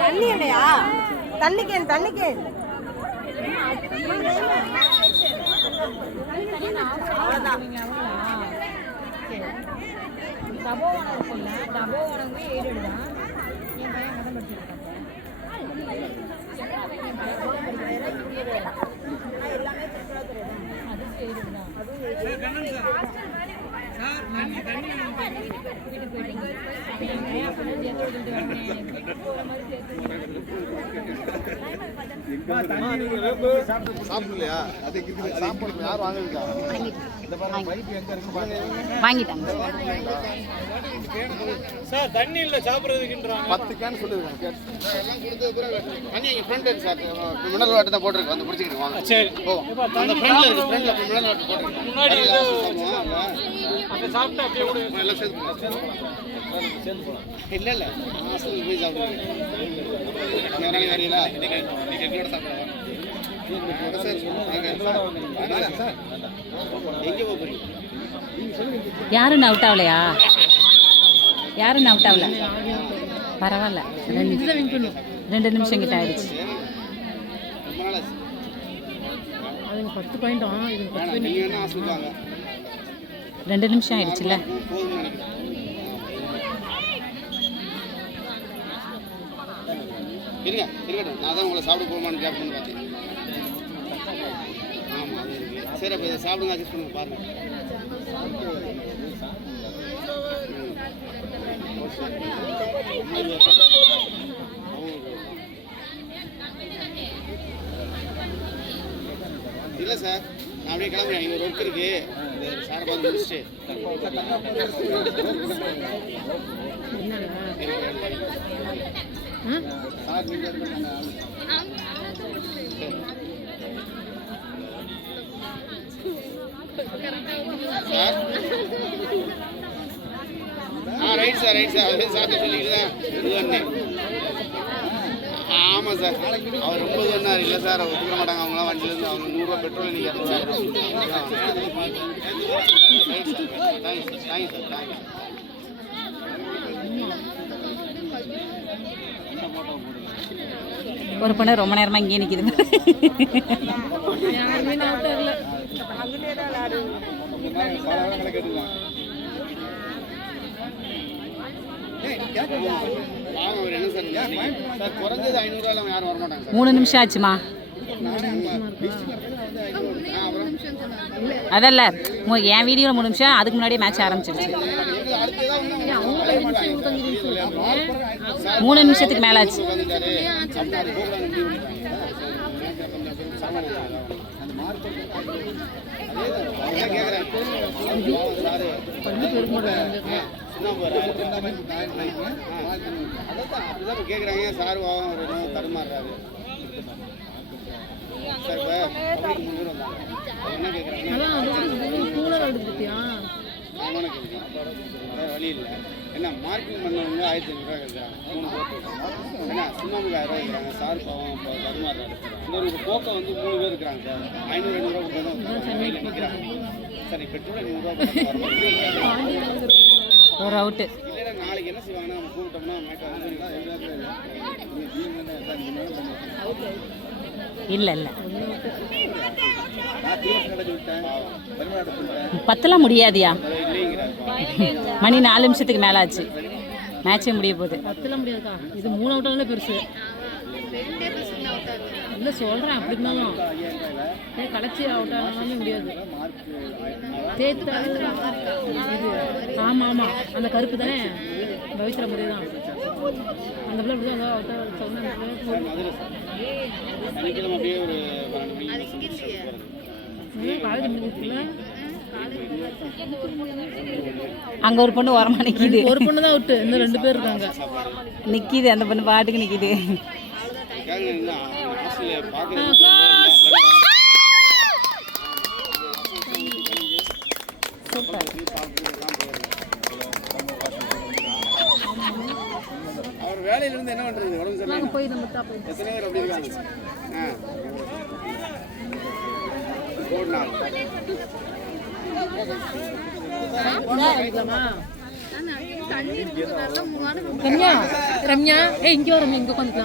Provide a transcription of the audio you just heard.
தண்ணி இல்லையா? தண்ணிக்கேன் தண்ணிக்கேன் சாப்பிடலையா? சாப்பிடணும். யார் வாங்கிருக்கா? வாங்கிட்டாங்க சார். தண்ணி இல்ல சாப்பிடுறதுக்குன்றாங்க. 10 கேன் சொல்லிருக்காங்க. எல்லாம் கொடுத்து தண்ணி எங்க ஃப்ரெண்ட் இருக்கு சார். மினரல் வாட்டர் தான் போட்டுருக்கு. வந்து குடிச்சிட்டு வாங்க. சரி. ஓ அந்த ஃப்ரெண்ட்ல இருக்கு. ஃப்ரெண்ட்ல மினரல் வாட்டர் போட்டுருக்கு. முன்னாடி அங்க சாப்பிட்டா அப்படியே கூட எல்லாம் சேர்த்து இல்ல இல்ல ஹாஸ்டல் போய் சாப்பிடுங்க. நேரா வரீங்களா? நீங்க எங்களோட சாப்பிடுங்க. யாரும் அவுட் ஆகலையா? யாரும் அவுட் ஆகல. பரவாயில்ல. 2 நிமிஷம் கிட்ட ஆயிடுச்சு. 10 பாயிண்ட் 2 நிமிஷம் ஆயிடுச்சுல்ல. இருங்க இருக்கட்டும். நான் தான் உங்களை சாப்பிட போகணுமான்னு கேட்பேன்னு பார்த்தேன். ஆமாம் சரி. அப்போ இதை சாப்பிடுங்க. அட்ஜஸ்ட் பண்ணுங்க. பாருங்கள். இல்லை சார், நான் அப்படியே கிளம்புறேன். இங்கே ஒரு ஒர்க் இருக்குது. இந்த சாரை பார்த்து முடிச்சுட்டு சார் நீங்கள் ரைட் சார் ரைட் சார். அதே சார்ட்ட சொல்லிக்கிறேன். இதுன்னு ஆமாம் சார். அவர் ரொம்ப சொன்னார். இல்லை சார் ஒத்துக்க மாட்டாங்க. அவங்களாம் வண்டியிலேருந்து அவங்க 100 ரூபா பெட்ரோல் நீங்கள் எடுத்தாங்க. Right sir. Thanks sir. Thanks sir. Thanks. ஒரு பொண்ணு ரொம்ப நேரமாக இங்கே நிற்கிதுங்க. என்ன சார் குறைஞ்சது 500 ரூபாய் யாரும் வரமாட்டாங்க. 3 நிமிஷம் ஆச்சுமா. அதல்ல என் வீடியோவில் 3 நிமிஷம். அதுக்கு முன்னாடியே மேட்ச் ஆரம்பிச்சிருச்சு. 3 நிமிஷத்துக்கு மேலே ஆச்சு. கேட்குறாங்க சார் ஒரு தடுமாறுறாரு சார். இப்போ என்ன கேட்குறாங்க வழி இல்லை. என்ன மார்க்கிங் பண்ணவங்க 1500 கேட்குறாங்க. 3 போட்டு ஏன்னா சுண்ணாம்புக்கு 1000 கேட்குறாங்க. சார் பாவம் இப்போ தடுமாறுறாரு. இந்த ஒரு போக்கை வந்து 3 பேர் இருக்கிறாங்க சார். 500-200 ரூபா கொடுத்தா நிற்கிறாங்க. சரி பெட்ரோல் 100 ரூபா ஒரு அவுட்டு. இல்லைன்னா நாளைக்கு என்ன செய்வாங்கன்னா நம்ம கூப்பிட்டோம்னா இல்லை இல்லை 10லாம் முடியாதியா. மணி 4 நிமிஷத்துக்கு மேலே ஆச்சு. மேட்சே முடிய போகுது. 10லாம் முடியாதா? இது 3 அவுட்டாலே பெருசு. இல்லை சொல்கிறேன். அப்படி இருந்தாலும் கடைச்சி அவுட் ஆனாலும் முடியாது. சேர்த்து ஆமாம் ஆமாம். அந்த கருப்பு தானே பவித்ரா முறை தான். அந்த பிள்ளை அப்படி தான் அவுட் அங்க ஒரு பொண்ணு ஓரமா நிக்குது. ஒரு பொண்ணு தான் அவுட். இன்னும் 2 பேர் இருக்காங்க. நிக்குது அந்த பொண்ணு பாட்டுக்கு நிக்குது. அவர் வேலையில இருந்து என்ன பண்றது? உடம்பு சரியில்லை. போய் நம்ம போய் எத்தனை பேர் அப்படி இருக்காங்க? போடுனா ரம்யா ரம்யா இங்கே வர இங்கே உட்காந்துக்கலாம்